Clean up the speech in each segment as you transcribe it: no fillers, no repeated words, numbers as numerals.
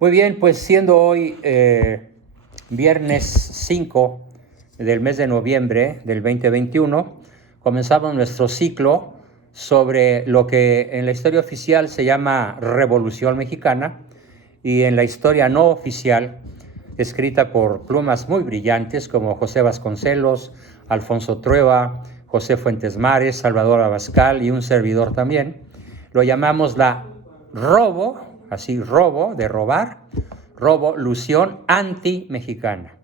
Muy bien, pues siendo hoy viernes 5 del mes de noviembre del 2021, comenzamos nuestro ciclo sobre lo que en la historia oficial se llama Revolución Mexicana y en la historia no oficial, escrita por plumas muy brillantes como José Vasconcelos, Alfonso Trueba, José Fuentes Mares, Salvador Abascal y un servidor también, lo llamamos la robo, así robo, de robar, revolución anti-mexicana.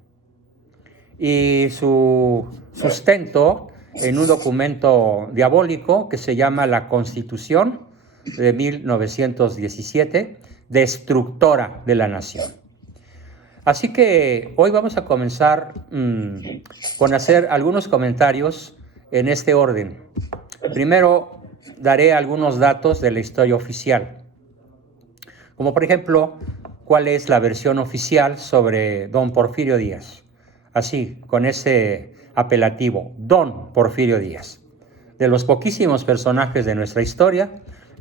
Y su sustento en un documento diabólico que se llama la Constitución de 1917, destructora de la nación. Así que hoy vamos a comenzar con hacer algunos comentarios en este orden. Primero daré algunos datos de la historia oficial, como por ejemplo, cuál es la versión oficial sobre don Porfirio Díaz, así, con ese apelativo, don Porfirio Díaz, de los poquísimos personajes de nuestra historia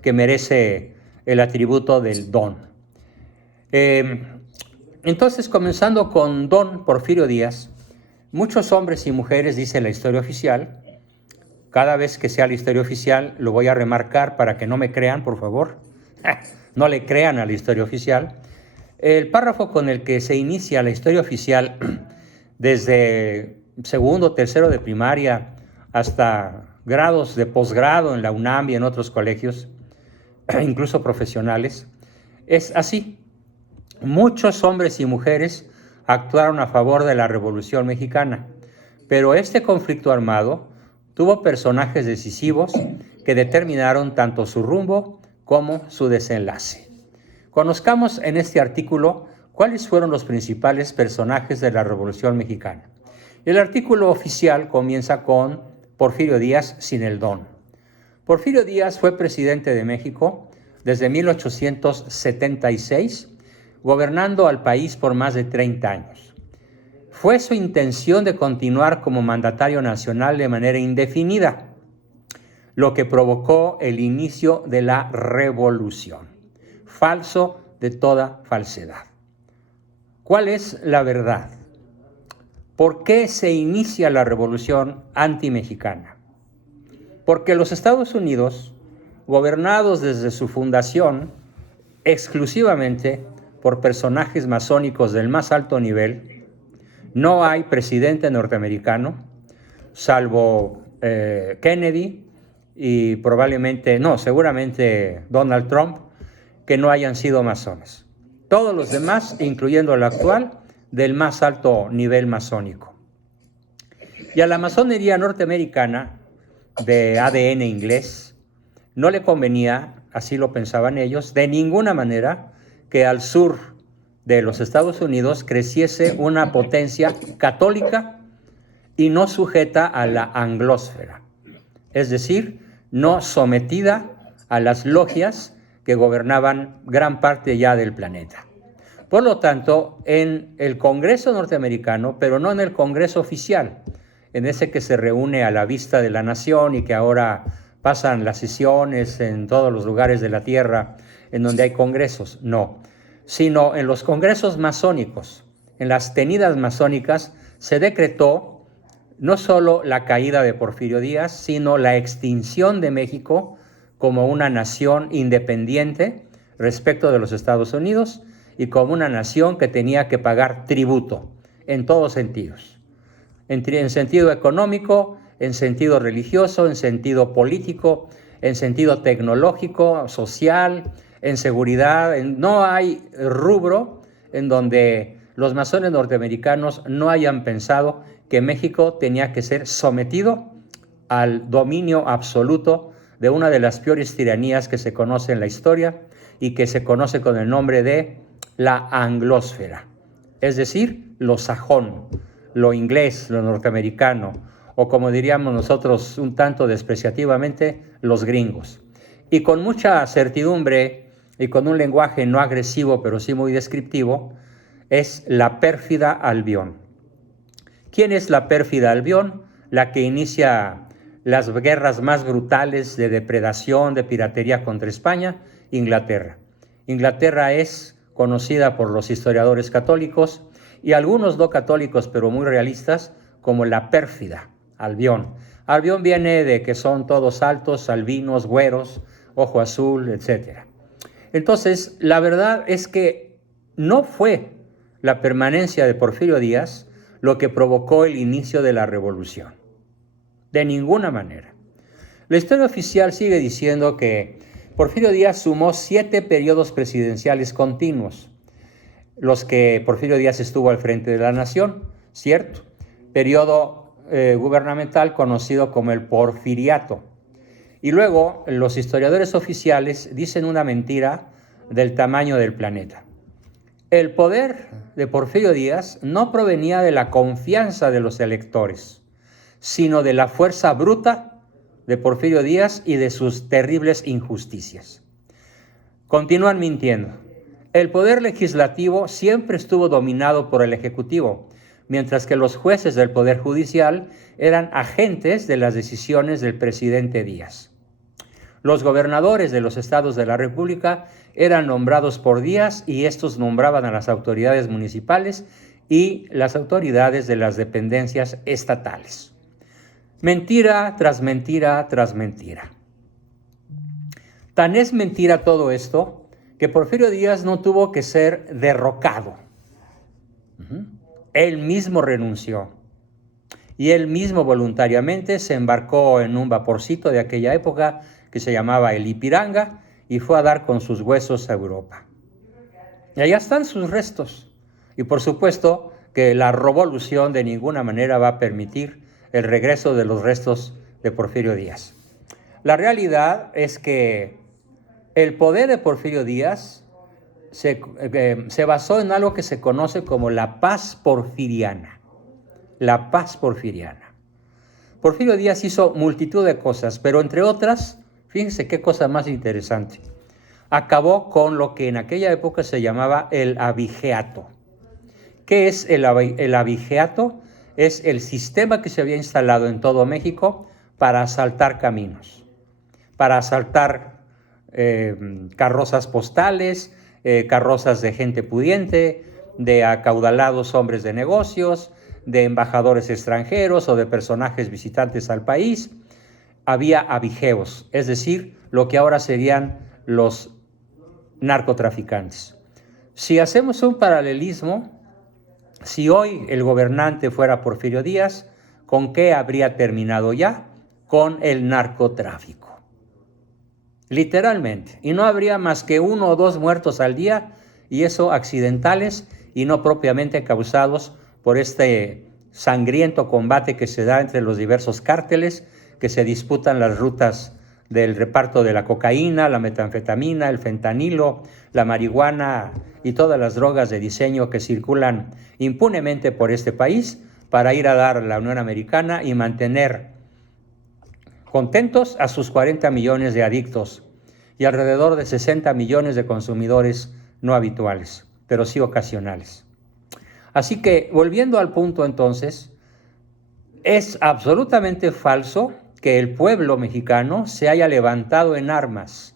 que merece el atributo del don. Entonces, comenzando con don Porfirio Díaz, muchos hombres y mujeres, dice la historia oficial, cada vez que sea la historia oficial lo voy a remarcar para que no me crean, por favor, no le crean a la historia oficial. El párrafo con el que se inicia la historia oficial desde segundo, tercero de primaria hasta grados de posgrado en la UNAM y en otros colegios, incluso profesionales, es así. Muchos hombres y mujeres actuaron a favor de la Revolución Mexicana, pero este conflicto armado tuvo personajes decisivos que determinaron tanto su rumbo como su desenlace. Conozcamos en este artículo cuáles fueron los principales personajes de la Revolución Mexicana. El artículo oficial comienza con Porfirio Díaz sin el don. Porfirio Díaz fue presidente de México desde 1876, gobernando al país por más de 30 años. Fue su intención de continuar como mandatario nacional de manera indefinida, lo que provocó el inicio de la revolución. Falso de toda falsedad. ¿Cuál es la verdad? ¿Por qué se inicia la revolución antimexicana? Porque los Estados Unidos, gobernados desde su fundación exclusivamente por personajes masónicos del más alto nivel, no hay presidente norteamericano, salvo Kennedy y seguramente Donald Trump, que no hayan sido masones. Todos los demás, incluyendo el actual, del más alto nivel masónico. Y a la masonería norteamericana, de ADN inglés, no le convenía, así lo pensaban ellos, de ninguna manera que al sur de los Estados Unidos creciese una potencia católica y no sujeta a la anglósfera, es decir, no sometida a las logias que gobernaban gran parte ya del planeta. Por lo tanto, en el Congreso norteamericano, pero no en el Congreso oficial, en ese que se reúne a la vista de la nación y que ahora pasan las sesiones en todos los lugares de la tierra en donde hay congresos, no, sino en los congresos masónicos, en las tenidas masónicas, se decretó no solo la caída de Porfirio Díaz, sino la extinción de México como una nación independiente respecto de los Estados Unidos y como una nación que tenía que pagar tributo en todos sentidos, en sentido económico, en sentido religioso, en sentido político, en sentido tecnológico, social, en seguridad. No hay rubro en donde los masones norteamericanos no hayan pensado que México tenía que ser sometido al dominio absoluto de una de las peores tiranías que se conoce en la historia y que se conoce con el nombre de la anglósfera, es decir, lo sajón, lo inglés, lo norteamericano, o como diríamos nosotros un tanto despreciativamente, los gringos. Y con mucha certidumbre y con un lenguaje no agresivo, pero sí muy descriptivo, es la pérfida Albión. ¿Quién es la pérfida Albión? La que inicia las guerras más brutales de depredación, de piratería contra España, Inglaterra. Inglaterra es conocida por los historiadores católicos y algunos no católicos, pero muy realistas, como la pérfida, Albión. Albión viene de que son todos altos, albinos, güeros, ojo azul, etc. Entonces, la verdad es que no fue la permanencia de Porfirio Díaz lo que provocó el inicio de la revolución. De ninguna manera. La historia oficial sigue diciendo que Porfirio Díaz sumó 7 periodos presidenciales continuos, los que Porfirio Díaz estuvo al frente de la nación, ¿cierto? Periodo gubernamental conocido como el porfiriato. Y luego los historiadores oficiales dicen una mentira del tamaño del planeta. El poder de Porfirio Díaz no provenía de la confianza de los electores, sino de la fuerza bruta de Porfirio Díaz y de sus terribles injusticias. Continúan mintiendo. El poder legislativo siempre estuvo dominado por el Ejecutivo, mientras que los jueces del Poder Judicial eran agentes de las decisiones del presidente Díaz. Los gobernadores de los estados de la República eran nombrados por Díaz y estos nombraban a las autoridades municipales y las autoridades de las dependencias estatales. Mentira tras mentira tras mentira. Tan es mentira todo esto que Porfirio Díaz no tuvo que ser derrocado. Él mismo renunció y él mismo voluntariamente se embarcó en un vaporcito de aquella época que se llamaba el Ipiranga y fue a dar con sus huesos a Europa. Y allá están sus restos. Y por supuesto que la revolución de ninguna manera va a permitir el regreso de los restos de Porfirio Díaz. La realidad es que el poder de Porfirio Díaz se basó en algo que se conoce como la paz porfiriana. La paz porfiriana. Porfirio Díaz hizo multitud de cosas, pero entre otras, fíjense qué cosa más interesante. Acabó con lo que en aquella época se llamaba el abigeato. ¿Qué es el abigeato? Es el sistema que se había instalado en todo México para asaltar caminos, para asaltar carrozas postales, carrozas de gente pudiente, de acaudalados hombres de negocios, de embajadores extranjeros o de personajes visitantes al país. Había abigeos, es decir, lo que ahora serían los narcotraficantes. Si hacemos un paralelismo, si hoy el gobernante fuera Porfirio Díaz, ¿con qué habría terminado ya? Con el narcotráfico. Literalmente. Y no habría más que 1 o 2 muertos al día, y eso accidentales y no propiamente causados por este sangriento combate que se da entre los diversos cárteles que se disputan las rutas del reparto de la cocaína, la metanfetamina, el fentanilo, la marihuana y todas las drogas de diseño que circulan impunemente por este país para ir a dar a la Unión Americana y mantener contentos a sus 40 millones de adictos y alrededor de 60 millones de consumidores no habituales, pero sí ocasionales. Así que, volviendo al punto entonces, es absolutamente falso que el pueblo mexicano se haya levantado en armas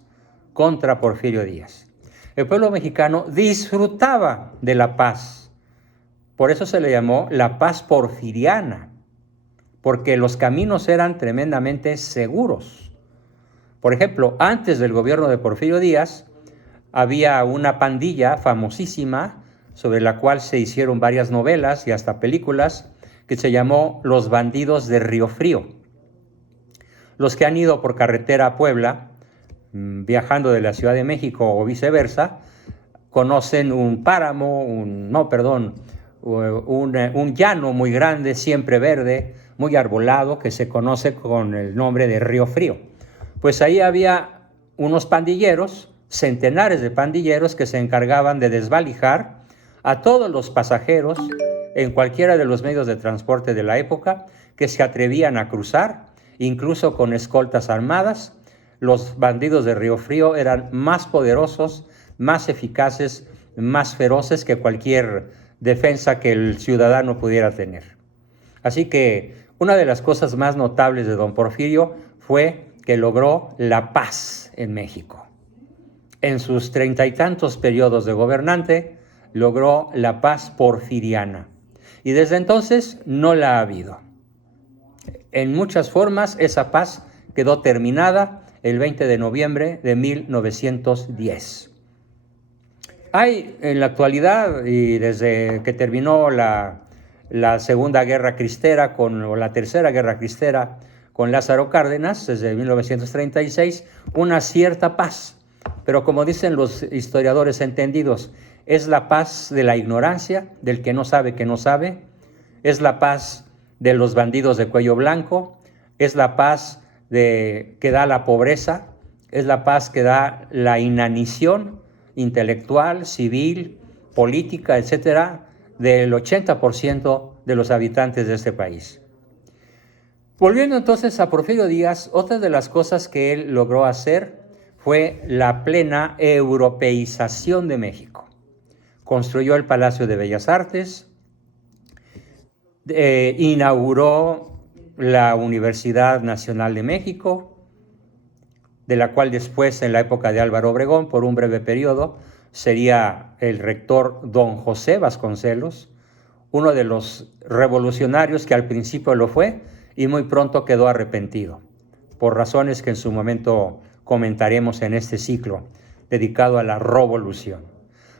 contra Porfirio Díaz. El pueblo mexicano disfrutaba de la paz. Por eso se le llamó la paz porfiriana, porque los caminos eran tremendamente seguros. Por ejemplo, antes del gobierno de Porfirio Díaz, había una pandilla famosísima sobre la cual se hicieron varias novelas y hasta películas, que se llamó Los Bandidos de Río Frío. Los que han ido por carretera a Puebla, viajando de la Ciudad de México o viceversa, conocen un páramo, un llano muy grande, siempre verde, muy arbolado, que se conoce con el nombre de Río Frío. Pues ahí había unos pandilleros, centenares de pandilleros, que se encargaban de desvalijar a todos los pasajeros en cualquiera de los medios de transporte de la época que se atrevían a cruzar, incluso con escoltas armadas. Los bandidos de Río Frío eran más poderosos, más eficaces, más feroces que cualquier defensa que el ciudadano pudiera tener. Así que una de las cosas más notables de don Porfirio fue que logró la paz en México. en sus 30 y tantos periodos de gobernante, logró la paz porfiriana. Y desde entonces no la ha habido. En muchas formas, esa paz quedó terminada el 20 de noviembre de 1910. Hay en la actualidad, y desde que terminó la Segunda Guerra Cristera o la Tercera Guerra Cristera con Lázaro Cárdenas, desde 1936, una cierta paz. Pero como dicen los historiadores entendidos, es la paz de la ignorancia, del que no sabe que no sabe, es la paz de los bandidos de cuello blanco, es la paz que da la pobreza, es la paz que da la inanición intelectual, civil, política, etcétera, del 80% de los habitantes de este país. Volviendo entonces a Porfirio Díaz, otra de las cosas que él logró hacer fue la plena europeización de México. Construyó el Palacio de Bellas Artes, inauguró la Universidad Nacional de México, de la cual después, en la época de Álvaro Obregón, por un breve periodo, sería el rector don José Vasconcelos, uno de los revolucionarios que al principio lo fue y muy pronto quedó arrepentido, por razones que en su momento comentaremos en este ciclo dedicado a la revolución.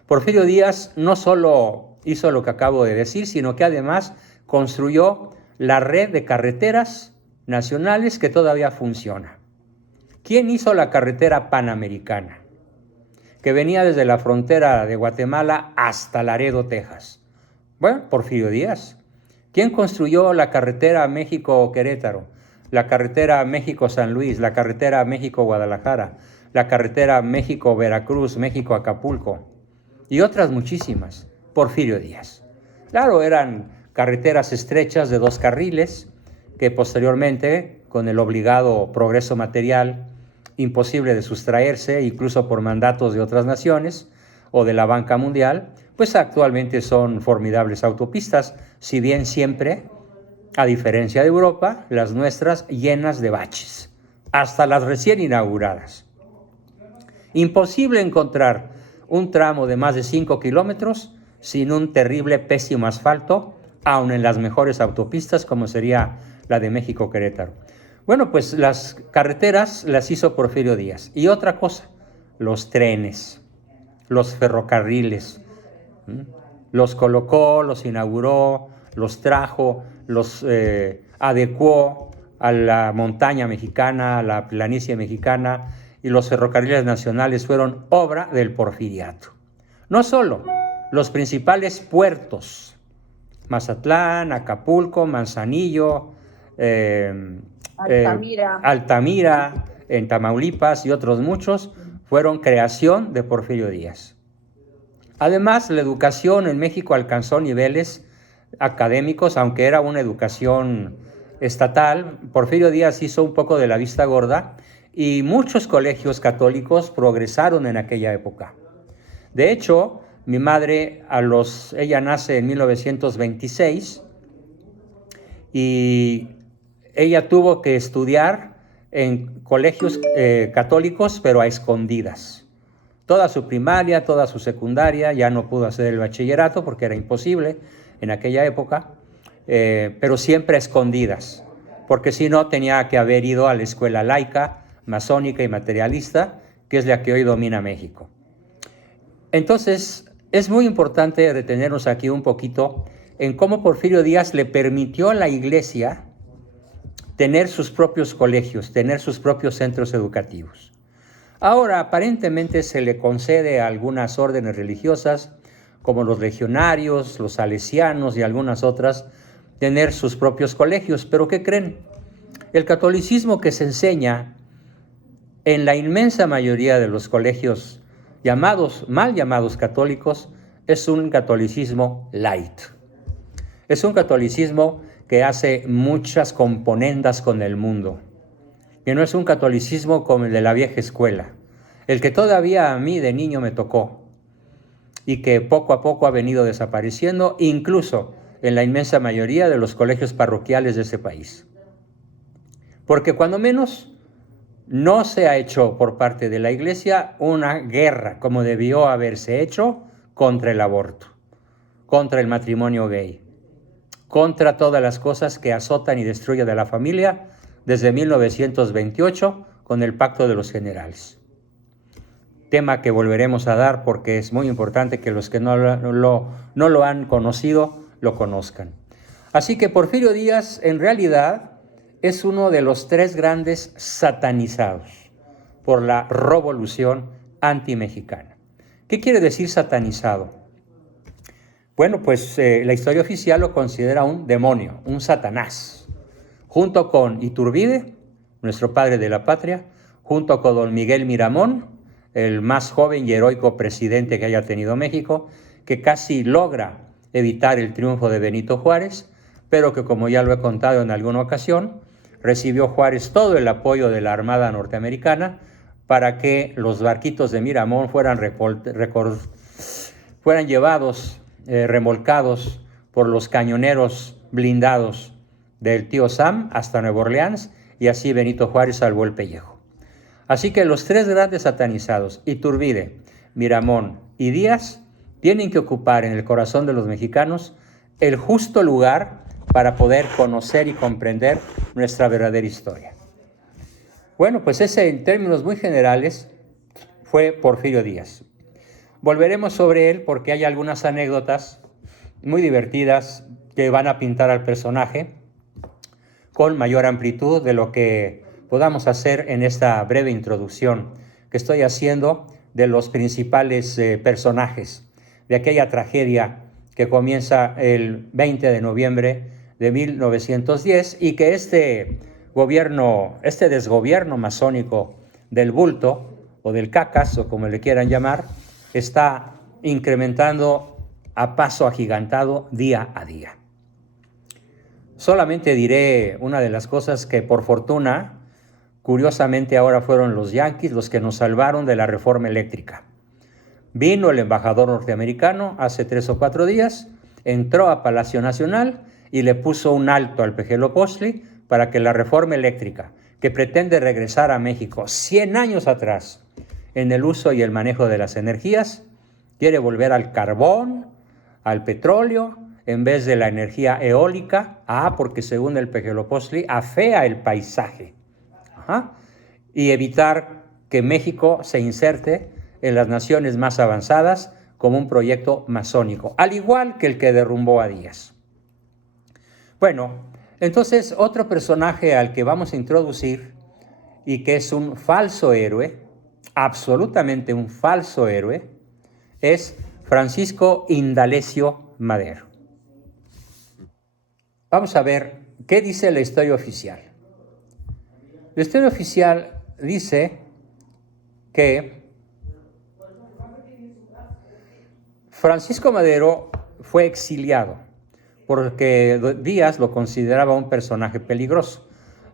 Porfirio Díaz no solo hizo lo que acabo de decir, sino que además construyó la red de carreteras nacionales que todavía funciona. ¿Quién hizo la carretera panamericana? Que venía desde la frontera de Guatemala hasta Laredo, Texas. Bueno, Porfirio Díaz. ¿Quién construyó la carretera México-Querétaro? La carretera México-San Luis, la carretera México-Guadalajara, la carretera México-Veracruz, México-Acapulco y otras muchísimas. Porfirio Díaz. Claro, eran carreteras estrechas de 2 carriles que posteriormente, con el obligado progreso material, imposible de sustraerse, incluso por mandatos de otras naciones o de la banca mundial, pues actualmente son formidables autopistas, si bien siempre, a diferencia de Europa, las nuestras llenas de baches, hasta las recién inauguradas. Imposible encontrar un tramo de más de 5 kilómetros sin un terrible, pésimo asfalto, aun en las mejores autopistas como sería la de México-Querétaro. Bueno, pues las carreteras las hizo Porfirio Díaz. Y otra cosa, los trenes, los ferrocarriles, los colocó, los inauguró, los trajo, los adecuó a la montaña mexicana, a la planicie mexicana, y los ferrocarriles nacionales fueron obra del porfiriato. No solo los principales puertos, Mazatlán, Acapulco, Manzanillo, Altamira, en Tamaulipas y otros muchos, fueron creación de Porfirio Díaz. Además, la educación en México alcanzó niveles académicos, aunque era una educación estatal. Porfirio Díaz hizo un poco de la vista gorda y muchos colegios católicos progresaron en aquella época. De hecho, mi madre, ella nace en 1926 y ella tuvo que estudiar en colegios católicos, pero a escondidas. Toda su primaria, toda su secundaria, ya no pudo hacer el bachillerato porque era imposible en aquella época, pero siempre a escondidas, porque si no tenía que haber ido a la escuela laica, masónica y materialista, que es la que hoy domina México. Entonces, es muy importante detenernos aquí un poquito en cómo Porfirio Díaz le permitió a la Iglesia tener sus propios colegios, tener sus propios centros educativos. Ahora, aparentemente se le concede a algunas órdenes religiosas, como los legionarios, los salesianos y algunas otras, tener sus propios colegios. ¿Pero qué creen? El catolicismo que se enseña en la inmensa mayoría de los colegios mal llamados católicos, es un catolicismo light. Es un catolicismo que hace muchas componendas con el mundo, que no es un catolicismo como el de la vieja escuela, el que todavía a mí de niño me tocó y que poco a poco ha venido desapareciendo, incluso en la inmensa mayoría de los colegios parroquiales de este país. Porque cuando menos no se ha hecho por parte de la Iglesia una guerra como debió haberse hecho contra el aborto, contra el matrimonio gay, contra todas las cosas que azotan y destruyen de la familia desde 1928 con el Pacto de los Generales. Tema que volveremos a dar porque es muy importante que los que no lo han conocido lo conozcan. Así que Porfirio Díaz en realidad es uno de los tres grandes satanizados por la revolución antimexicana. ¿Qué quiere decir satanizado? Bueno, pues la historia oficial lo considera un demonio, un Satanás, junto con Iturbide, nuestro padre de la patria, junto con don Miguel Miramón, el más joven y heroico presidente que haya tenido México, que casi logra evitar el triunfo de Benito Juárez, pero que, como ya lo he contado en alguna ocasión, recibió Juárez todo el apoyo de la Armada norteamericana para que los barquitos de Miramón fueran llevados, remolcados por los cañoneros blindados del tío Sam hasta Nueva Orleans, y así Benito Juárez salvó el pellejo. Así que los tres grandes satanizados, Iturbide, Miramón y Díaz, tienen que ocupar en el corazón de los mexicanos el justo lugar para poder conocer y comprender nuestra verdadera historia. Bueno, pues ese en términos muy generales fue Porfirio Díaz. Volveremos sobre él porque hay algunas anécdotas muy divertidas que van a pintar al personaje con mayor amplitud de lo que podamos hacer en esta breve introducción que estoy haciendo de los principales personajes de aquella tragedia que comienza el 20 de noviembre de 1910 y que este desgobierno masónico del bulto o del cacas o como le quieran llamar, está incrementando a paso agigantado día a día. Solamente diré una de las cosas que por fortuna, curiosamente ahora fueron los yanquis los que nos salvaron de la reforma eléctrica. Vino el embajador norteamericano hace 3 o 4 días, entró a Palacio Nacional y le puso un alto al Pejelopostli para que la reforma eléctrica, que pretende regresar a México 100 años atrás en el uso y el manejo de las energías, quiere volver al carbón, al petróleo, en vez de la energía eólica, porque según el Pejelopostli afea el paisaje, y evitar que México se inserte en las naciones más avanzadas como un proyecto masónico, al igual que el que derrumbó a Díaz. Bueno, entonces otro personaje al que vamos a introducir y que es un falso héroe, absolutamente un falso héroe, es Francisco Indalecio Madero. Vamos a ver qué dice la historia oficial. La historia oficial dice que Francisco Madero fue exiliado porque Díaz lo consideraba un personaje peligroso.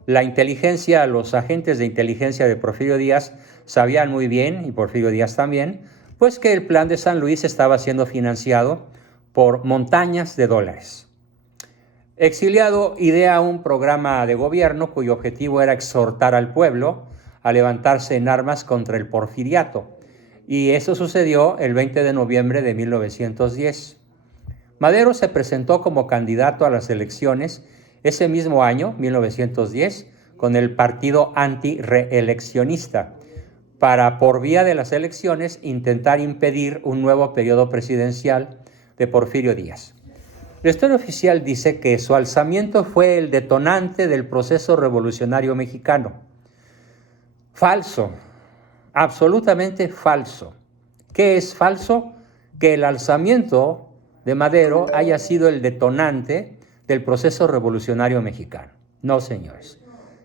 La inteligencia, los agentes de inteligencia de Porfirio Díaz sabían muy bien, y Porfirio Díaz también, pues que el plan de San Luis estaba siendo financiado por montañas de dólares. Exiliado, idea un programa de gobierno cuyo objetivo era exhortar al pueblo a levantarse en armas contra el porfiriato. Y eso sucedió el 20 de noviembre de 1910. Madero se presentó como candidato a las elecciones ese mismo año, 1910, con el partido antireeleccionista, para, por vía de las elecciones, intentar impedir un nuevo periodo presidencial de Porfirio Díaz. La historia oficial dice que su alzamiento fue el detonante del proceso revolucionario mexicano. Falso, absolutamente falso. ¿Qué es falso? Que el alzamiento de Madero haya sido el detonante del proceso revolucionario mexicano. No, señores.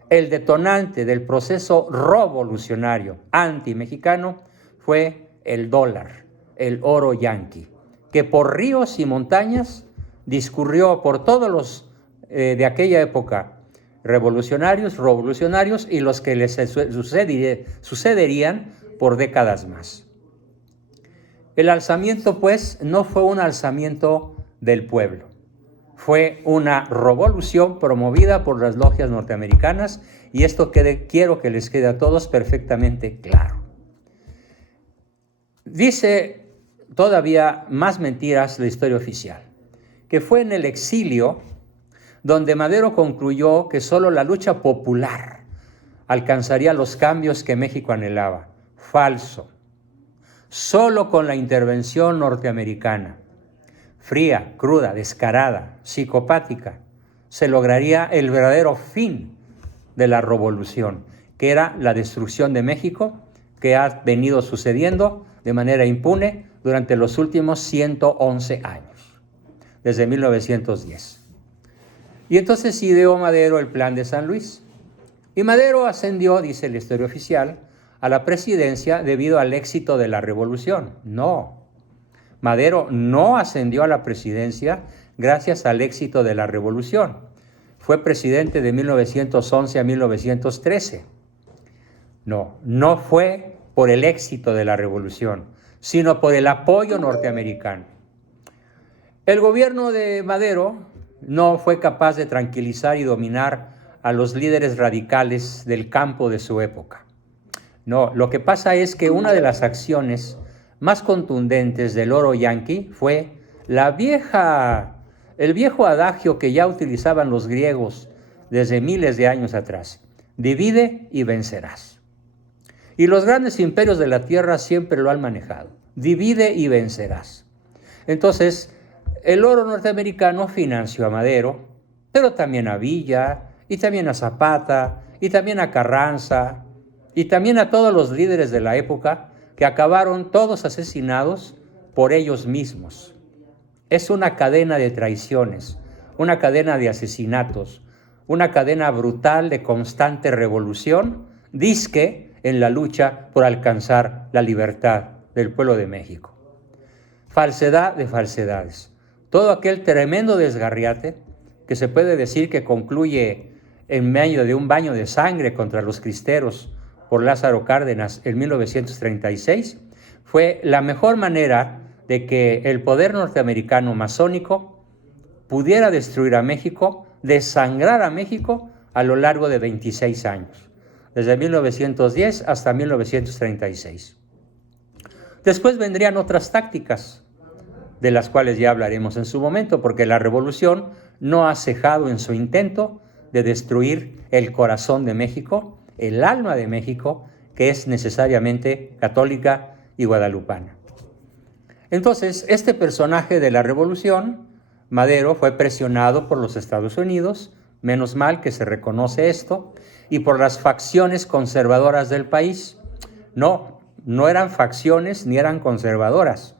El detonante del proceso revolucionario anti-mexicano fue el dólar, el oro yanqui, que por ríos y montañas discurrió por todos los de aquella época revolucionarios y los que les sucederían por décadas más. El alzamiento, pues, no fue un alzamiento del pueblo. Fue una revolución promovida por las logias norteamericanas y esto quiero que les quede a todos perfectamente claro. Dice todavía más mentiras la historia oficial, que fue en el exilio donde Madero concluyó que solo la lucha popular alcanzaría los cambios que México anhelaba. Falso. Solo con la intervención norteamericana, fría, cruda, descarada, psicopática, se lograría el verdadero fin de la revolución, que era la destrucción de México, que ha venido sucediendo de manera impune durante los últimos 111 años, desde 1910. Y entonces ideó Madero el Plan de San Luis. Y Madero ascendió, dice la historia oficial, a la presidencia debido al éxito de la revolución. No, Madero no ascendió a la presidencia gracias al éxito de la revolución. Fue presidente de 1911 a 1913. No fue por el éxito de la revolución, sino por el apoyo norteamericano. El gobierno de Madero no fue capaz de tranquilizar y dominar a los líderes radicales del campo de su época. No, lo que pasa es que una de las acciones más contundentes del oro yanqui fue el viejo adagio que ya utilizaban los griegos desde miles de años atrás: divide y vencerás. Y los grandes imperios de la tierra siempre lo han manejado: divide y vencerás. Entonces, el oro norteamericano financió a Madero, pero también a Villa, y también a Zapata, y también a Carranza, y también a todos los líderes de la época, que acabaron todos asesinados por ellos mismos. Es una cadena de traiciones, una cadena de asesinatos, una cadena brutal de constante revolución, dizque en la lucha por alcanzar la libertad del pueblo de México. Falsedad de falsedades. Todo aquel tremendo desgarriate que se puede decir que concluye en medio de un baño de sangre contra los cristeros por Lázaro Cárdenas en 1936, fue la mejor manera de que el poder norteamericano masónico pudiera destruir a México, desangrar a México a lo largo de 26 años, desde 1910 hasta 1936. Después vendrían otras tácticas, de las cuales ya hablaremos en su momento, porque la revolución no ha cejado en su intento de destruir el corazón de México, el alma de México, que es necesariamente católica y guadalupana. Entonces, este personaje de la revolución, Madero, fue presionado por los Estados Unidos, menos mal que se reconoce esto, y por las facciones conservadoras del país. No eran facciones ni eran conservadoras,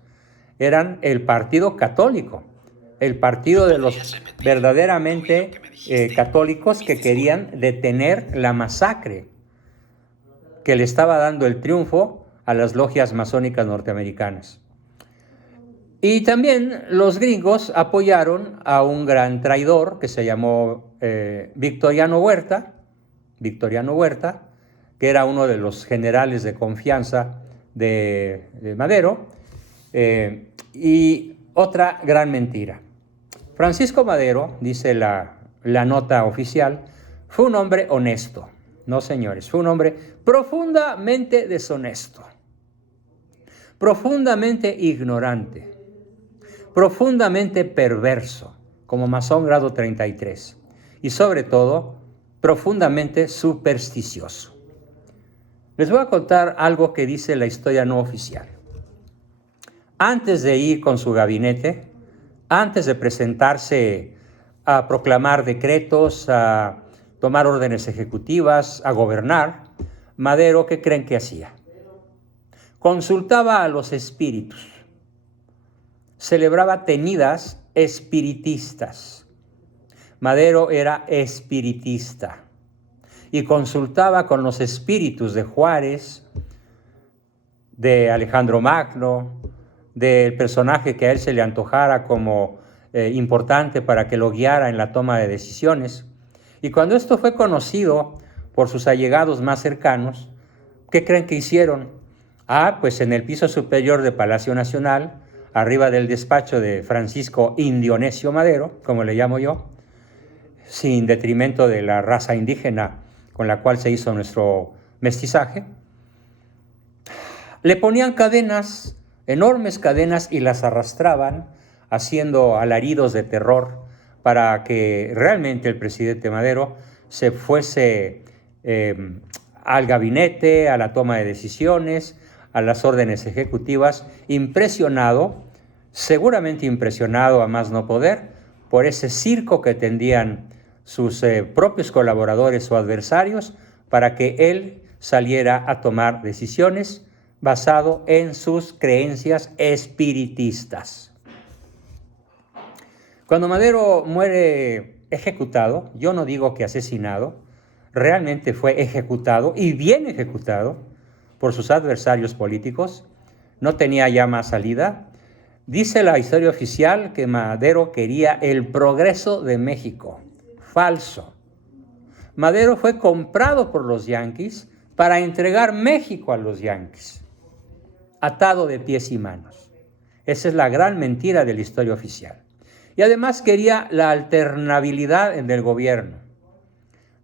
eran el partido católico, el partido de los verdaderamente católicos que querían detener la masacre que le estaba dando el triunfo a las logias masónicas norteamericanas. Y también los gringos apoyaron a un gran traidor que se llamó Victoriano Huerta, que era uno de los generales de confianza de Madero, y otra gran mentira. Francisco Madero, dice la nota oficial, fue un hombre honesto. No, señores, fue un hombre profundamente deshonesto, profundamente ignorante, profundamente perverso, como masón grado 33, y sobre todo, profundamente supersticioso. Les voy a contar algo que dice la historia no oficial. Antes de ir con su gabinete, antes de presentarse a proclamar decretos, a tomar órdenes ejecutivas, a gobernar, Madero, ¿qué creen que hacía? Consultaba a los espíritus, celebraba tenidas espiritistas. Madero era espiritista y consultaba con los espíritus de Juárez, de Alejandro Magno, del personaje que a él se le antojara como importante para que lo guiara en la toma de decisiones. Y cuando esto fue conocido por sus allegados más cercanos, ¿qué creen que hicieron? Pues en el piso superior de Palacio Nacional, arriba del despacho de Francisco Indionesio Madero, como le llamo yo, sin detrimento de la raza indígena con la cual se hizo nuestro mestizaje, le ponían cadenas, enormes cadenas, y las arrastraban haciendo alaridos de terror para que realmente el presidente Madero se fuese al gabinete, a la toma de decisiones, a las órdenes ejecutivas, impresionado, seguramente impresionado a más no poder, por ese circo que tendían sus propios colaboradores o adversarios para que él saliera a tomar decisiones basado en sus creencias espiritistas. Cuando Madero muere ejecutado, yo no digo que asesinado, realmente fue ejecutado y bien ejecutado por sus adversarios políticos, no tenía ya más salida. Dice la historia oficial que Madero quería el progreso de México. Falso. Madero fue comprado por los yanquis para entregar México a los yanquis, atado de pies y manos. Esa es la gran mentira de la historia oficial. Y además quería la alternabilidad en el gobierno.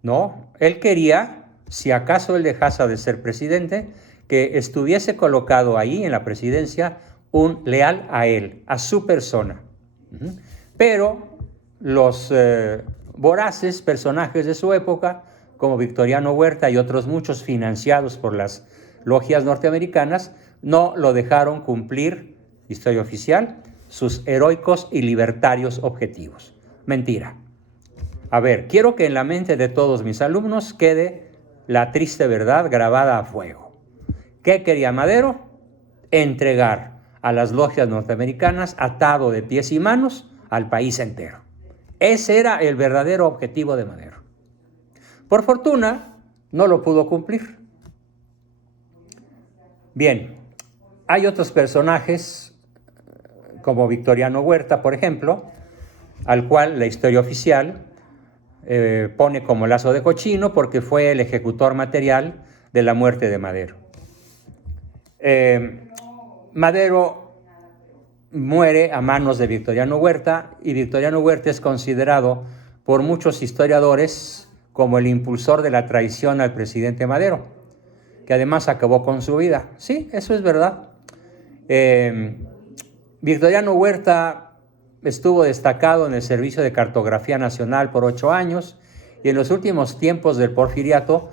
No, él quería, si acaso él dejase de ser presidente, que estuviese colocado ahí en la presidencia un leal a él, a su persona. Pero los voraces personajes de su época, como Victoriano Huerta y otros muchos financiados por las logias norteamericanas, no lo dejaron cumplir, historia oficial, sus heroicos y libertarios objetivos. Mentira. A ver, quiero que en la mente de todos mis alumnos quede la triste verdad grabada a fuego. ¿Qué quería Madero? Entregar a las logias norteamericanas, atado de pies y manos, al país entero. Ese era el verdadero objetivo de Madero. Por fortuna, no lo pudo cumplir. Bien, hay otros personajes, como Victoriano Huerta, por ejemplo, al cual la historia oficial pone como lazo de cochino porque fue el ejecutor material de la muerte de Madero. Madero muere a manos de Victoriano Huerta, y Victoriano Huerta es considerado por muchos historiadores como el impulsor de la traición al presidente Madero, que además acabó con su vida. Sí, eso es verdad. Victoriano Huerta estuvo destacado en el Servicio de Cartografía Nacional por 8 años, y en los últimos tiempos del porfiriato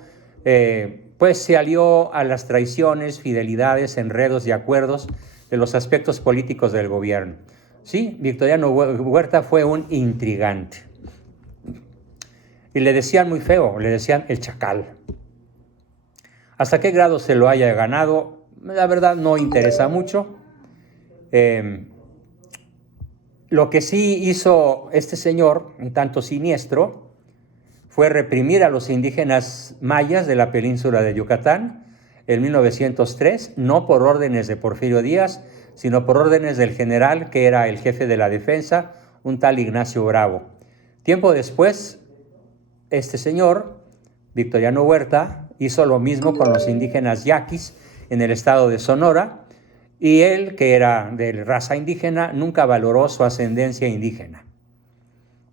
pues se alió a las traiciones, fidelidades, enredos y acuerdos de los aspectos políticos del gobierno. Sí, Victoriano Huerta fue un intrigante. Y le decían muy feo, le decían el chacal. ¿Hasta qué grado se lo haya ganado? La verdad no interesa mucho. Lo que sí hizo este señor, un tanto siniestro, fue reprimir a los indígenas mayas de la península de Yucatán en 1903, no por órdenes de Porfirio Díaz, sino por órdenes del general que era el jefe de la defensa, un tal Ignacio Bravo. Tiempo después, este señor, Victoriano Huerta, hizo lo mismo con los indígenas yaquis en el estado de Sonora, y él, que era de raza indígena, nunca valoró su ascendencia indígena.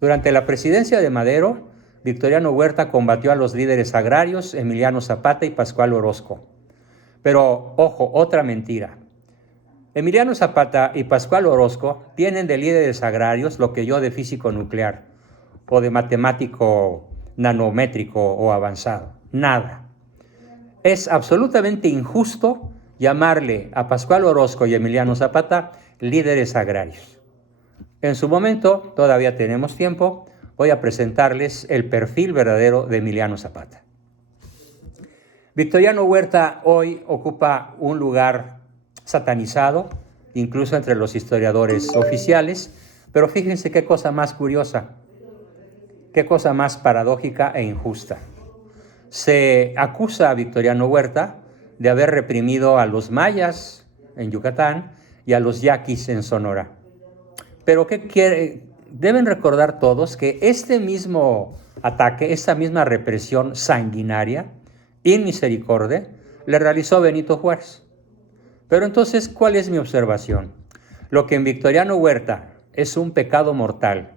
Durante la presidencia de Madero, Victoriano Huerta combatió a los líderes agrarios Emiliano Zapata y Pascual Orozco. Pero, ojo, otra mentira. Emiliano Zapata y Pascual Orozco tienen de líderes agrarios lo que yo de físico nuclear o de matemático nanométrico o avanzado. Nada. Es absolutamente injusto llamarle a Pascual Orozco y Emiliano Zapata líderes agrarios. En su momento, todavía tenemos tiempo, voy a presentarles el perfil verdadero de Emiliano Zapata. Victoriano Huerta hoy ocupa un lugar satanizado, incluso entre los historiadores oficiales, pero fíjense qué cosa más curiosa, qué cosa más paradójica e injusta. Se acusa a Victoriano Huerta de haber reprimido a los mayas en Yucatán y a los yaquis en Sonora. Pero ¿qué quiere? Deben recordar todos que este mismo ataque, esta misma represión sanguinaria, inmisericordia, le realizó Benito Juárez. Pero entonces, ¿cuál es mi observación? Lo que en Victoriano Huerta es un pecado mortal,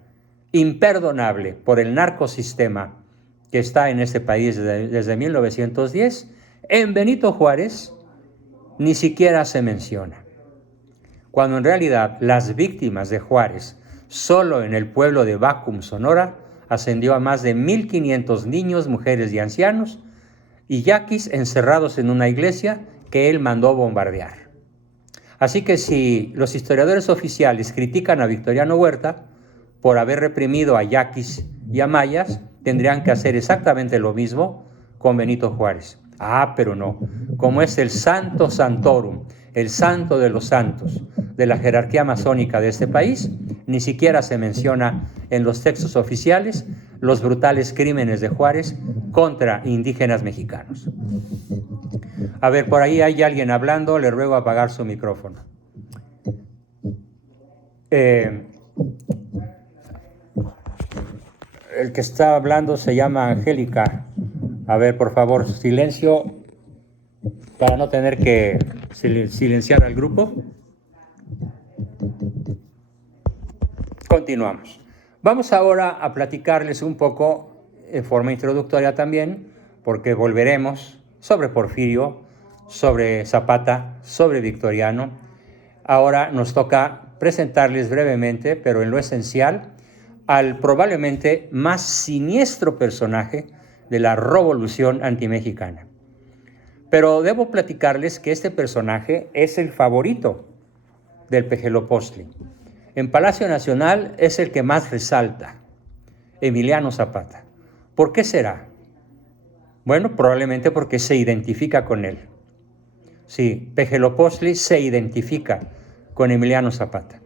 imperdonable por el narcosistema que está en este país desde 1910, en Benito Juárez ni siquiera se menciona. Cuando en realidad las víctimas de Juárez, solo en el pueblo de Bacum, Sonora, ascendió a más de 1,500 niños, mujeres y ancianos, y yaquis encerrados en una iglesia que él mandó bombardear. Así que si los historiadores oficiales critican a Victoriano Huerta por haber reprimido a yaquis y a mayas, tendrían que hacer exactamente lo mismo con Benito Juárez. Pero no. Como es el Santo Santorum, el santo de los santos de la jerarquía masónica de este país, ni siquiera se menciona en los textos oficiales los brutales crímenes de Juárez contra indígenas mexicanos. A ver, por ahí hay alguien hablando, le ruego apagar su micrófono. El que está hablando se llama Angélica. A ver, por favor, silencio para no tener que silenciar al grupo. Continuamos. Vamos ahora a platicarles un poco, en forma introductoria también, porque volveremos sobre Porfirio, sobre Zapata, sobre Victoriano. Ahora nos toca presentarles brevemente, pero en lo esencial, al probablemente más siniestro personaje de la revolución antimexicana. Pero debo platicarles que este personaje es el favorito del Pejelopostli. En Palacio Nacional es el que más resalta, Emiliano Zapata. ¿Por qué será? Bueno, probablemente porque se identifica con él. Sí, Pejelopostli se identifica con Emiliano Zapata.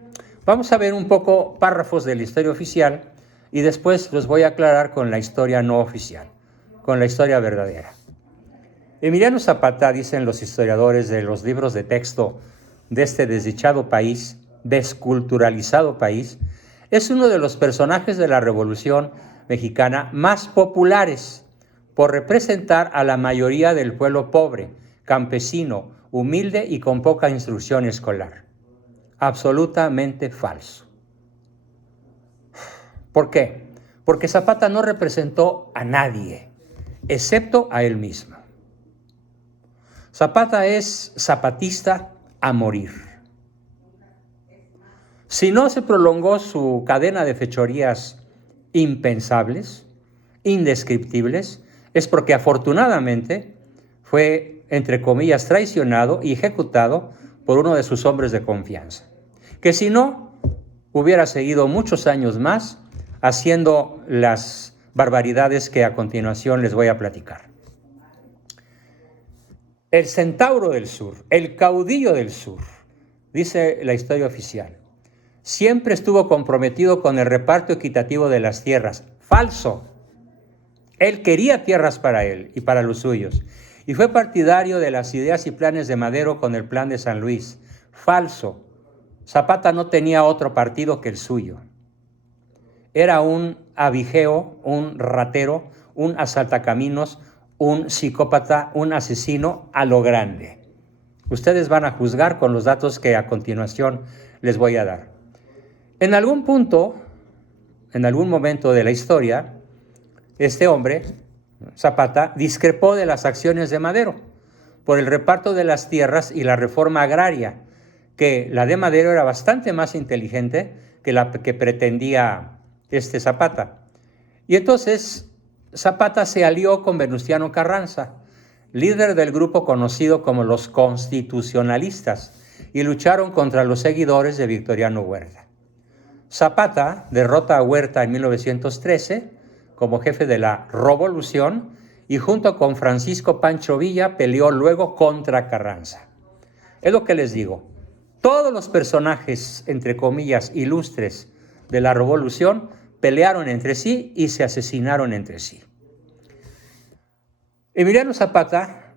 Vamos a ver un poco párrafos de la historia oficial y después los voy a aclarar con la historia no oficial, con la historia verdadera. Emiliano Zapata, dicen los historiadores de los libros de texto de este desdichado país, desculturalizado país, es uno de los personajes de la Revolución Mexicana más populares por representar a la mayoría del pueblo pobre, campesino, humilde y con poca instrucción escolar. Absolutamente falso. ¿Por qué? Porque Zapata no representó a nadie, excepto a él mismo. Zapata es zapatista a morir. Si no se prolongó su cadena de fechorías impensables, indescriptibles, es porque afortunadamente fue, entre comillas, traicionado y ejecutado por uno de sus hombres de confianza, que si no, hubiera seguido muchos años más haciendo las barbaridades que a continuación les voy a platicar. El centauro del sur, el caudillo del sur, dice la historia oficial, siempre estuvo comprometido con el reparto equitativo de las tierras. Falso. Él quería tierras para él y para los suyos, y fue partidario de las ideas y planes de Madero con el Plan de San Luis. Falso. Zapata no tenía otro partido que el suyo. Era un abigeo, un ratero, un asaltacaminos, un psicópata, un asesino a lo grande. Ustedes van a juzgar con los datos que a continuación les voy a dar. En algún punto, en algún momento de la historia, este hombre, Zapata, discrepó de las acciones de Madero por el reparto de las tierras y la reforma agraria, que la de Madero era bastante más inteligente que la que pretendía Zapata. Y entonces Zapata se alió con Venustiano Carranza, líder del grupo conocido como los constitucionalistas, y lucharon contra los seguidores de Victoriano Huerta. Zapata derrota a Huerta en 1913 como jefe de la revolución y junto con Francisco Pancho Villa peleó luego contra Carranza. Es lo que les digo, todos los personajes, entre comillas, ilustres de la revolución pelearon entre sí y se asesinaron entre sí. Emiliano Zapata,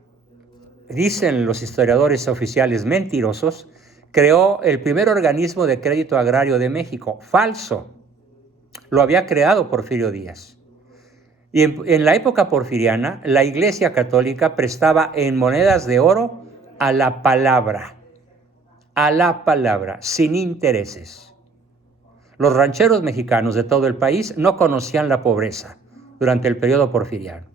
dicen los historiadores oficiales mentirosos, creó el primer organismo de crédito agrario de México. Falso. Lo había creado Porfirio Díaz. Y en la época porfiriana, la Iglesia Católica prestaba en monedas de oro a la palabra, sin intereses. Los rancheros mexicanos de todo el país no conocían la pobreza, durante el periodo porfiriano.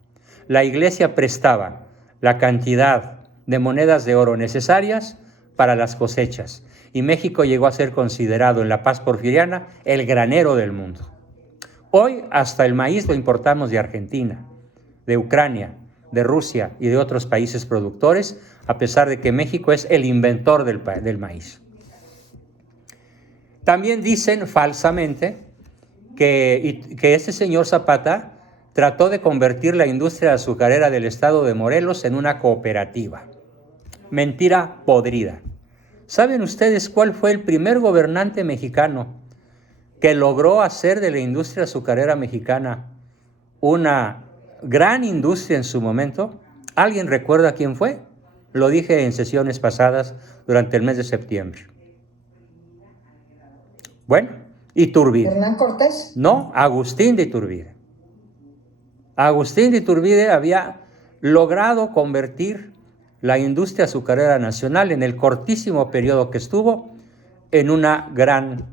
La Iglesia prestaba la cantidad de monedas de oro necesarias para las cosechas, y México llegó a ser considerado en la paz porfiriana el granero del mundo. Hoy hasta el maíz lo importamos de Argentina, de Ucrania, de Rusia y de otros países productores, a pesar de que México es el inventor del maíz. También dicen falsamente que este señor Zapata trató de convertir la industria azucarera del estado de Morelos en una cooperativa. Mentira podrida. ¿Saben ustedes cuál fue el primer gobernante mexicano que logró hacer de la industria azucarera mexicana una gran industria en su momento? ¿Alguien recuerda quién fue? Lo dije en sesiones pasadas durante el mes de septiembre. Bueno, Iturbide. ¿Hernán Cortés? No, Agustín de Iturbide. Agustín de Iturbide había logrado convertir la industria azucarera nacional en el cortísimo periodo que estuvo en una gran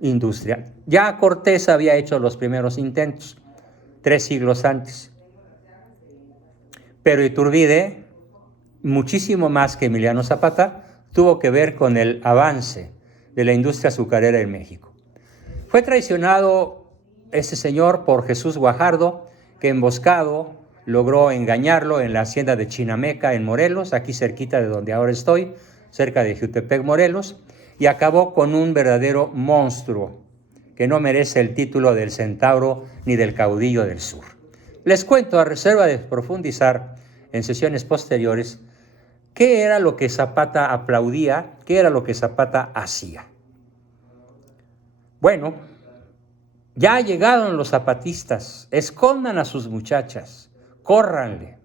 industria. Ya Cortés había hecho los primeros intentos, 3 siglos antes. Pero Iturbide, muchísimo más que Emiliano Zapata, tuvo que ver con el avance de la industria azucarera en México. Fue traicionado este señor por Jesús Guajardo, que emboscado logró engañarlo en la hacienda de Chinameca en Morelos, aquí cerquita de donde ahora estoy, cerca de Jutepec, Morelos, y acabó con un verdadero monstruo que no merece el título del centauro ni del caudillo del sur. Les cuento, a reserva de profundizar en sesiones posteriores, qué era lo que Zapata aplaudía, qué era lo que Zapata hacía. Bueno, ya llegaron los zapatistas, escondan a sus muchachas, córranle.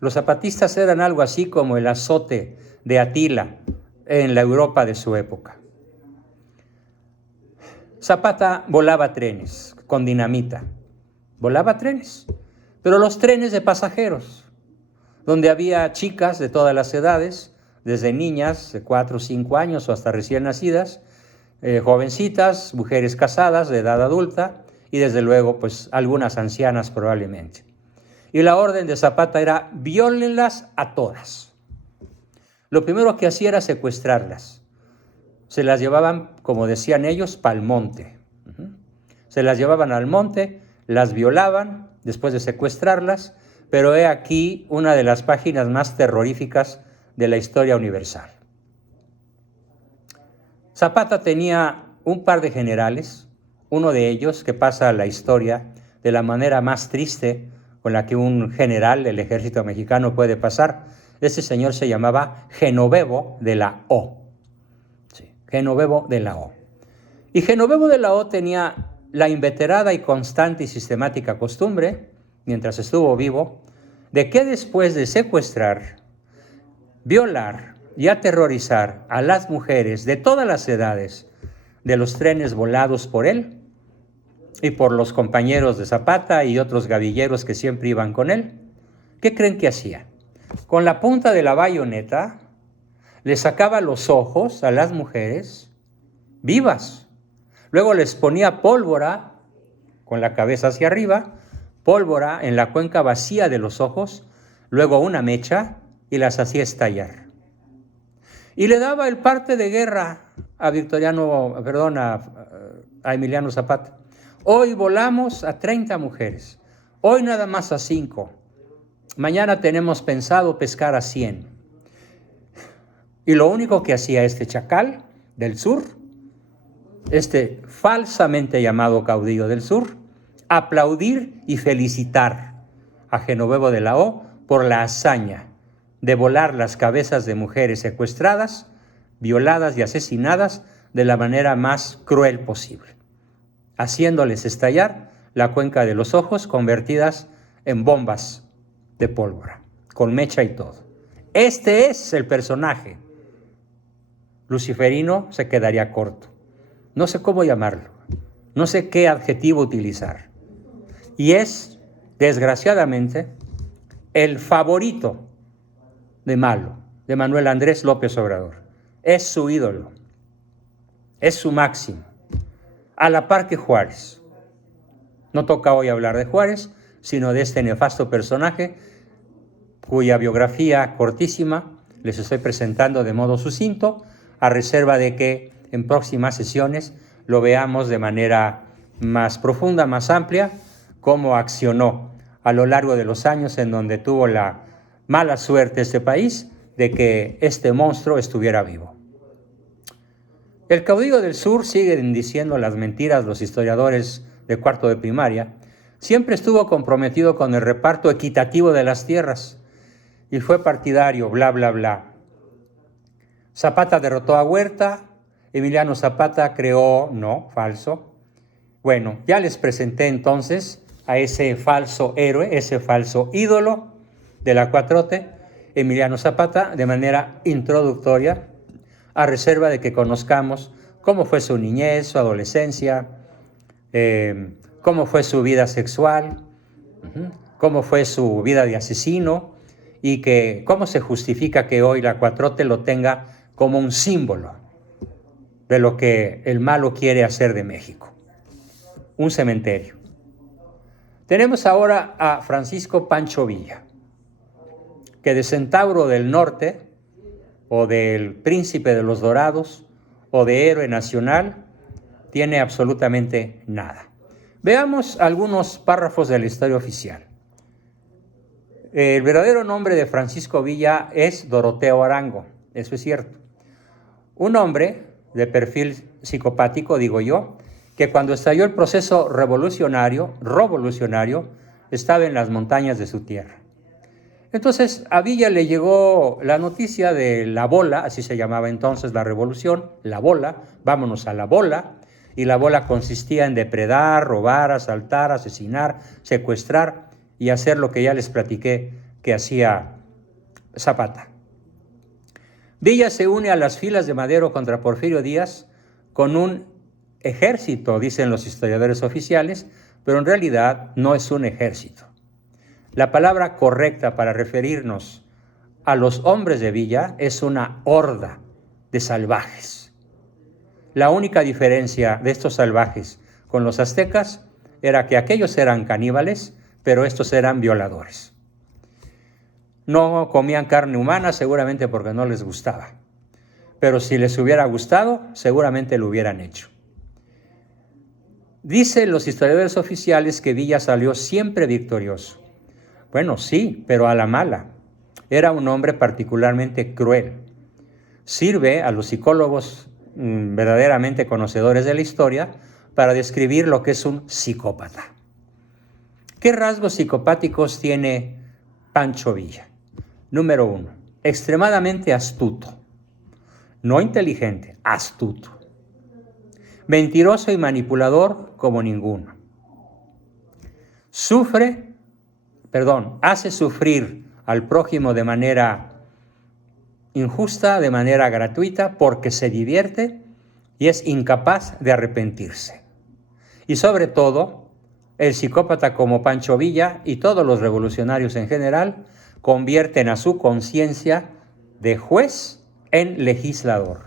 Los zapatistas eran algo así como el azote de Atila en la Europa de su época. Zapata volaba trenes con dinamita, volaba trenes, pero los trenes de pasajeros, donde había chicas de todas las edades, desde niñas de 4 o 5 años o hasta recién nacidas, jovencitas, mujeres casadas de edad adulta y desde luego pues algunas ancianas probablemente. Y la orden de Zapata era: viólenlas a todas. Lo primero que hacía era secuestrarlas. Se las llevaban, como decían ellos, pa'l monte. Se las llevaban al monte, las violaban después de secuestrarlas, pero he aquí una de las páginas más terroríficas de la historia universal. Zapata tenía un par de generales, uno de ellos que pasa a la historia de la manera más triste con la que un general del ejército mexicano puede pasar. Ese señor se llamaba Genovevo de la O. Sí, Genovevo de la O. Y Genovevo de la O tenía la inveterada y constante y sistemática costumbre, mientras estuvo vivo, de que después de secuestrar, violar y aterrorizar a las mujeres de todas las edades de los trenes volados por él y por los compañeros de Zapata y otros gavilleros que siempre iban con él, ¿qué creen que hacía? Con la punta de la bayoneta le sacaba los ojos a las mujeres vivas. Luego les ponía pólvora con la cabeza hacia arriba, pólvora en la cuenca vacía de los ojos, luego una mecha y las hacía estallar. Y le daba el parte de guerra a Emiliano Zapata. Hoy volamos a 30 mujeres, hoy nada más a 5. Mañana tenemos pensado pescar a 100. Y lo único que hacía este chacal del sur, este falsamente llamado caudillo del sur, aplaudir y felicitar a Genovevo de la O por la hazaña de volar las cabezas de mujeres secuestradas, violadas y asesinadas de la manera más cruel posible, haciéndoles estallar la cuenca de los ojos convertidas en bombas de pólvora, con mecha y todo. Este es el personaje. Luciferino se quedaría corto. No sé cómo llamarlo, no sé qué adjetivo utilizar. Y es, desgraciadamente, el favorito de Manuel Andrés López Obrador. Es su ídolo, es su máximo, a la par que Juárez. No toca hoy hablar de Juárez, sino de este nefasto personaje, cuya biografía cortísima les estoy presentando de modo sucinto, a reserva de que en próximas sesiones lo veamos de manera más profunda, más amplia, cómo accionó a lo largo de los años en donde tuvo la mala suerte este país de que este monstruo estuviera vivo. El caudillo del sur, siguen diciendo las mentiras los historiadores de cuarto de primaria, siempre estuvo comprometido con el reparto equitativo de las tierras y fue partidario, bla, bla, bla. Zapata derrotó a Huerta, Emiliano Zapata creó, no, falso. Bueno, ya les presenté entonces a ese falso héroe, ese falso ídolo de la 4T, Emiliano Zapata, de manera introductoria, a reserva de que conozcamos cómo fue su niñez, su adolescencia, cómo fue su vida sexual, cómo fue su vida de asesino y que cómo se justifica que hoy la 4T lo tenga como un símbolo de lo que el malo quiere hacer de México. Un cementerio. Tenemos ahora a Francisco Pancho Villa, que de Centauro del Norte, o del Príncipe de los Dorados, o de héroe nacional, tiene absolutamente nada. Veamos algunos párrafos de la historia oficial. El verdadero nombre de Francisco Villa es Doroteo Arango, eso es cierto. Un hombre de perfil psicopático, digo yo, que cuando estalló el proceso revolucionario, estaba en las montañas de su tierra. Entonces a Villa le llegó la noticia de la bola, así se llamaba entonces la revolución, la bola, vámonos a la bola, y la bola consistía en depredar, robar, asaltar, asesinar, secuestrar y hacer lo que ya les platiqué que hacía Zapata. Villa se une a las filas de Madero contra Porfirio Díaz con un ejército, dicen los historiadores oficiales, pero en realidad no es un ejército. La palabra correcta para referirnos a los hombres de Villa es una horda de salvajes. La única diferencia de estos salvajes con los aztecas era que aquellos eran caníbales, pero estos eran violadores. No comían carne humana seguramente porque no les gustaba, pero si les hubiera gustado, seguramente lo hubieran hecho. Dicen los historiadores oficiales que Villa salió siempre victorioso. Bueno, sí, pero a la mala. Era un hombre particularmente cruel. Sirve a los psicólogos verdaderamente conocedores de la historia para describir lo que es un psicópata. ¿Qué rasgos psicopáticos tiene Pancho Villa? Número 1, extremadamente astuto. No inteligente, astuto. Mentiroso y manipulador como ninguno. Hace sufrir al prójimo de manera injusta, de manera gratuita, porque se divierte y es incapaz de arrepentirse. Y sobre todo, el psicópata como Pancho Villa y todos los revolucionarios en general convierten a su conciencia de juez en legislador.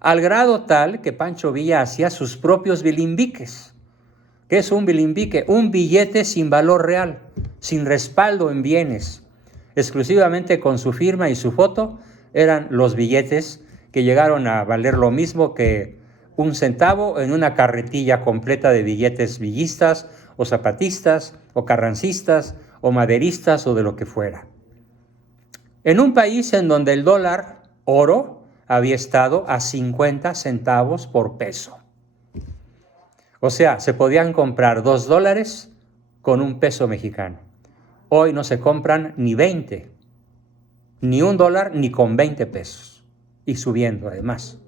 Al grado tal que Pancho Villa hacía sus propios bilimbiques. ¿Qué es un bilimbique? Un billete sin valor real, sin respaldo en bienes. Exclusivamente con su firma y su foto eran los billetes que llegaron a valer lo mismo que un centavo en una carretilla completa de billetes villistas o zapatistas o carrancistas o maderistas o de lo que fuera. En un país en donde el dólar oro había estado a 50 centavos por peso. O sea, se podían comprar $2 con un peso mexicano. Hoy no se compran ni 20, ni $1 ni con 20 pesos. Y subiendo además.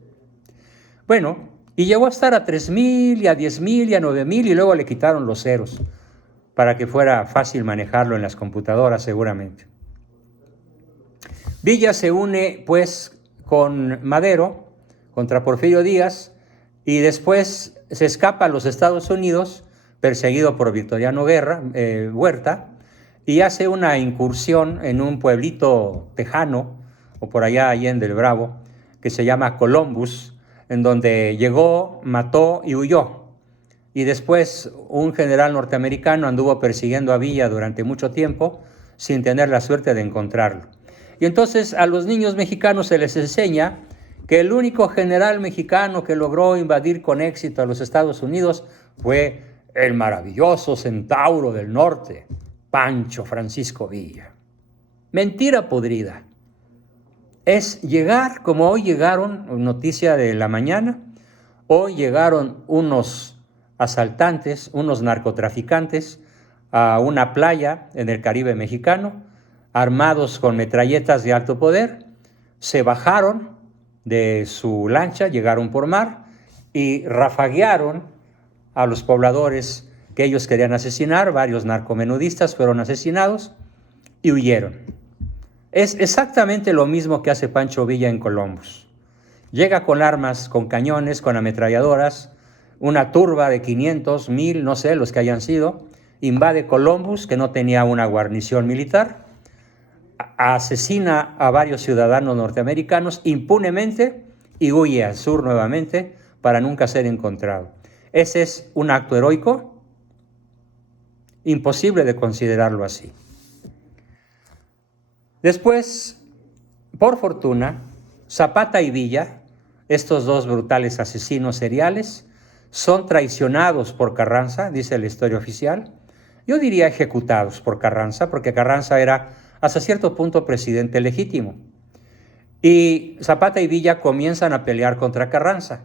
Bueno, y llegó a estar a 3,000 y a 10,000 y a 9,000 y luego le quitaron los ceros para que fuera fácil manejarlo en las computadoras seguramente. Villa se une pues con Madero contra Porfirio Díaz y después se escapa a los Estados Unidos, perseguido por Victoriano Huerta, y hace una incursión en un pueblito tejano, o por allá Allende el Bravo, que se llama Columbus, en donde llegó, mató y huyó. y después un general norteamericano anduvo persiguiendo a Villa durante mucho tiempo sin tener la suerte de encontrarlo. Y entonces a los niños mexicanos se les enseña que el único general mexicano que logró invadir con éxito a los Estados Unidos fue el maravilloso Centauro del Norte, Pancho Francisco Villa. Mentira podrida. Es llegar, como hoy llegaron, noticia de la mañana, hoy llegaron unos asaltantes, unos narcotraficantes a una playa en el Caribe mexicano, armados con metralletas de alto poder, se bajaron de su lancha, llegaron por mar y rafaguearon a los pobladores que ellos querían asesinar. Varios narcomenudistas fueron asesinados y huyeron. Es exactamente lo mismo que hace Pancho Villa en Columbus. Llega con armas, con cañones, con ametralladoras, una turba de 500, 1000, no sé, los que hayan sido, invade Columbus, que no tenía una guarnición militar, asesina a varios ciudadanos norteamericanos impunemente y huye al sur nuevamente para nunca ser encontrado. ¿Ese es un acto heroico? Imposible de considerarlo así. Después, por fortuna, Zapata y Villa, estos dos brutales asesinos seriales, son traicionados por Carranza, dice la historia oficial. Yo diría ejecutados por Carranza, porque Carranza era hasta cierto punto presidente legítimo. Y Zapata y Villa comienzan a pelear contra Carranza,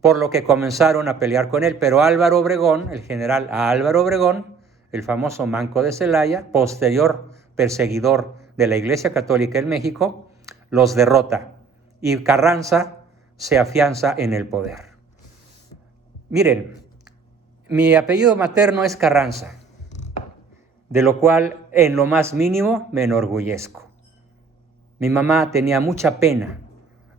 por lo que comenzaron a pelear con él. Pero Álvaro Obregón, el general Álvaro Obregón, el famoso Manco de Celaya, posterior perseguidor de la Iglesia Católica en México, los derrota y Carranza se afianza en el poder. Miren, mi apellido materno es Carranza, de lo cual en lo más mínimo me enorgullezco. Mi mamá tenía mucha pena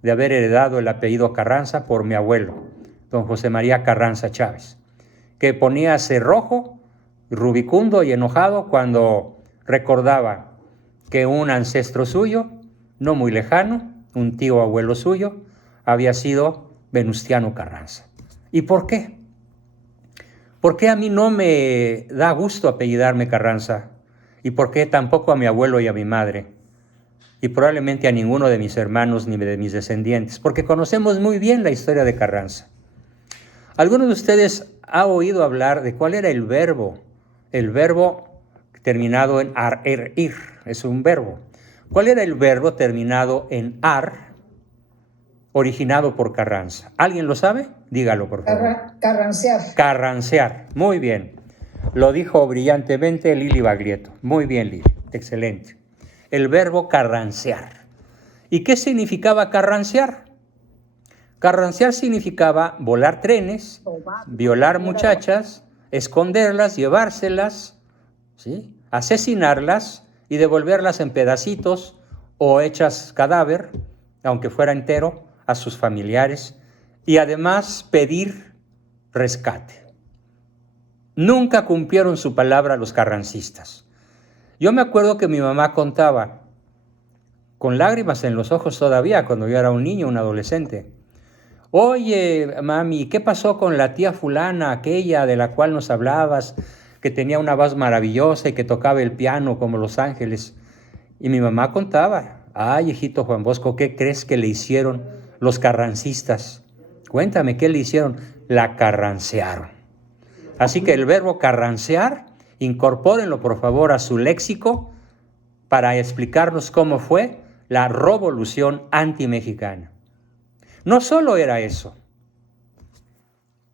de haber heredado el apellido Carranza por mi abuelo, don José María Carranza Chávez, que ponía cerrojo, rubicundo y enojado cuando recordaba que un ancestro suyo, no muy lejano, un tío abuelo suyo, había sido Venustiano Carranza. ¿Y por qué? ¿Por qué a mí no me da gusto apellidarme Carranza? ¿Y por qué tampoco a mi abuelo y a mi madre? Y probablemente a ninguno de mis hermanos ni de mis descendientes, porque conocemos muy bien la historia de Carranza. ¿Alguno de ustedes ha oído hablar de cuál era el verbo terminado en ir, es un verbo? ¿Cuál era el verbo terminado en ar, originado por Carranza? ¿Alguien lo sabe? Dígalo, por favor. Carrancear. Carrancear, muy bien. Lo dijo brillantemente Lili Baglietto. Muy bien, Lili, excelente. El verbo carrancear. ¿Y qué significaba carrancear? Carrancear significaba volar trenes, violar muchachas, esconderlas, llevárselas, ¿sí?, asesinarlas y devolverlas en pedacitos o hechas cadáver, aunque fuera entero, a sus familiares, y además pedir rescate. Nunca cumplieron su palabra los carrancistas. Yo me acuerdo que mi mamá contaba, con lágrimas en los ojos todavía, cuando yo era un niño, un adolescente: oye, mami, ¿qué pasó con la tía fulana, aquella de la cual nos hablabas, que tenía una voz maravillosa y que tocaba el piano como los ángeles? Y mi mamá contaba: ay, hijito Juan Bosco, ¿qué crees que le hicieron los carrancistas? Cuéntame, ¿qué le hicieron? La carrancearon. Así que el verbo carrancear, incorpórenlo por favor a su léxico para explicarnos cómo fue la revolución antimexicana. No solo era eso.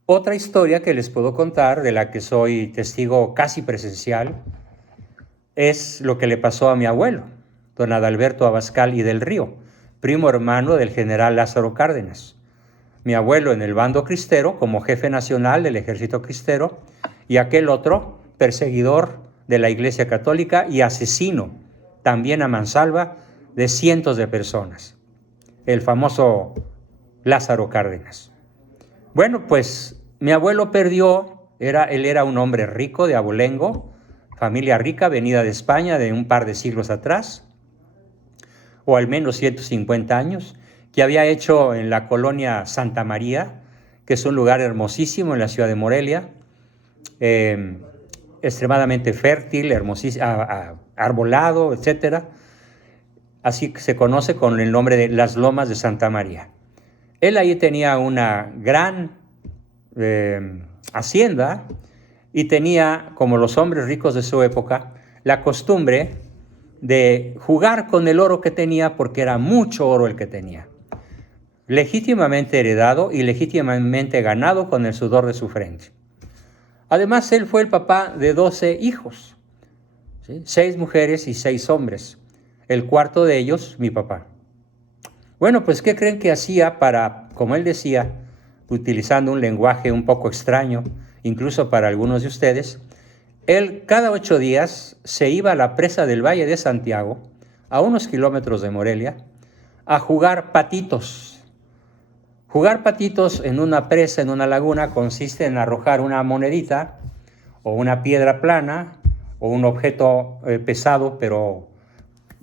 Otra historia que les puedo contar, de la que soy testigo casi presencial, es lo que le pasó a mi abuelo, don Adalberto Abascal y del Río, primo hermano del general Lázaro Cárdenas. Mi abuelo en el bando cristero, como jefe nacional del ejército cristero, y aquel otro, perseguidor de la Iglesia Católica y asesino, también a mansalva, de cientos de personas, el famoso Lázaro Cárdenas. Bueno, pues mi abuelo perdió, él era un hombre rico de abolengo, familia rica, venida de España de un par de siglos atrás, o al menos 150 años, que había hecho en la colonia Santa María, que es un lugar hermosísimo en la ciudad de Morelia, extremadamente fértil, hermosísimo, arbolado, etc. Así que se conoce con el nombre de las Lomas de Santa María. Él ahí tenía una gran hacienda y tenía, como los hombres ricos de su época, la costumbre de jugar con el oro que tenía, porque era mucho oro el que tenía, legítimamente heredado y legítimamente ganado con el sudor de su frente. Además, él fue el papá de 12 hijos, ¿sí? 6 mujeres y 6 hombres. El cuarto de ellos, mi papá. Bueno, pues, ¿qué creen que hacía para, como él decía, utilizando un lenguaje un poco extraño, incluso para algunos de ustedes? Él cada 8 días se iba a la presa del Valle de Santiago, a unos kilómetros de Morelia, a jugar patitos. Jugar patitos en una presa, en una laguna, consiste en arrojar una monedita o una piedra plana o un objeto pesado, pero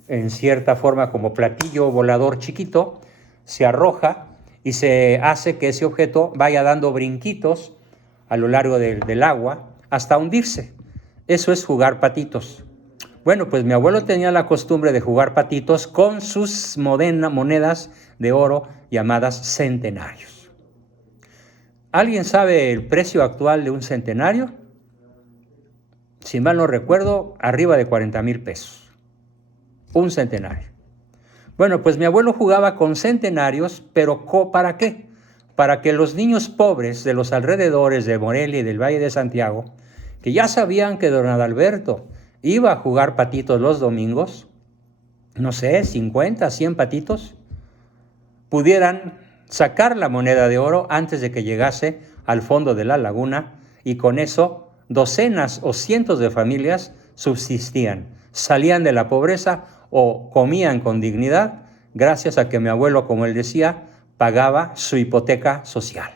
en cierta forma como platillo volador chiquito, se arroja y se hace que ese objeto vaya dando brinquitos a lo largo del agua hasta hundirse. Eso es jugar patitos. Bueno, pues mi abuelo tenía la costumbre de jugar patitos con sus monedas de oro llamadas centenarios. ¿Alguien sabe el precio actual de un centenario? Si mal no recuerdo, arriba de 40,000 pesos. Un centenario. Bueno, pues mi abuelo jugaba con centenarios, pero ¿para qué? Para que los niños pobres de los alrededores de Morelia y del Valle de Santiago, que ya sabían que don Adalberto iba a jugar patitos los domingos, no sé, 50, 100 patitos, pudieran sacar la moneda de oro antes de que llegase al fondo de la laguna, y con eso docenas o cientos de familias subsistían, salían de la pobreza o comían con dignidad gracias a que mi abuelo, como él decía, pagaba su hipoteca social.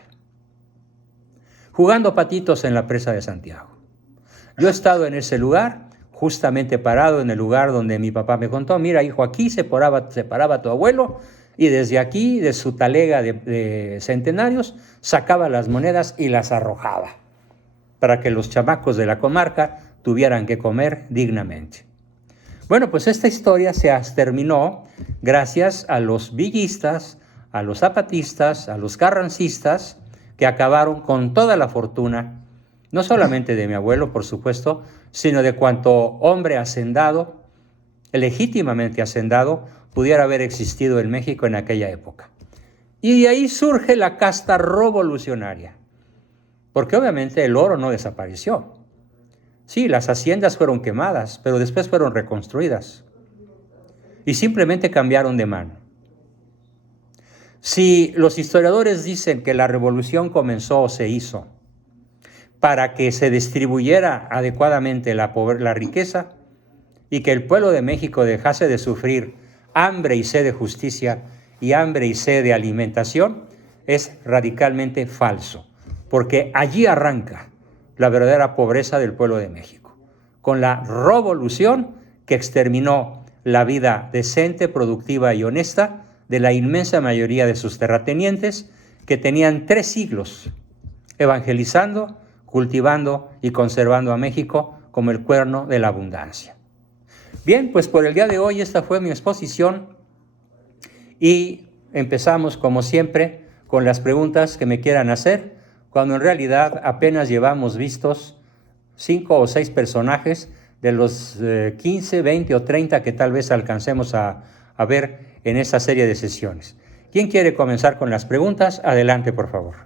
Jugando patitos en la presa de Santiago. Yo he estado en ese lugar, justamente parado en el lugar donde mi papá me contó: mira, hijo, aquí se paraba tu abuelo, y desde aquí, de su talega de centenarios, sacaba las monedas y las arrojaba, para que los chamacos de la comarca tuvieran que comer dignamente. Bueno, pues esta historia se terminó gracias a los villistas, a los zapatistas, a los carrancistas, que acabaron con toda la fortuna, no solamente de mi abuelo, por supuesto, sino de cuanto hombre hacendado, legítimamente hacendado, pudiera haber existido en México en aquella época. Y de ahí surge la casta revolucionaria, porque obviamente el oro no desapareció. Sí, las haciendas fueron quemadas, pero después fueron reconstruidas y simplemente cambiaron de mano. Si los historiadores dicen que la revolución comenzó o se hizo para que se distribuyera adecuadamente la riqueza y que el pueblo de México dejase de sufrir hambre y sed de justicia y hambre y sed de alimentación, es radicalmente falso, porque allí arranca la verdadera pobreza del pueblo de México, con la revolución que exterminó la vida decente, productiva y honesta de la inmensa mayoría de sus terratenientes, que tenían 3 siglos evangelizando, cultivando y conservando a México como el cuerno de la abundancia. Bien, pues por el día de hoy esta fue mi exposición, y empezamos como siempre con las preguntas que me quieran hacer, cuando en realidad apenas llevamos vistos 5 o 6 personajes de los 15, 20 o 30 que tal vez alcancemos a ver en esta serie de sesiones. ¿Quién quiere comenzar con las preguntas? Adelante, por favor.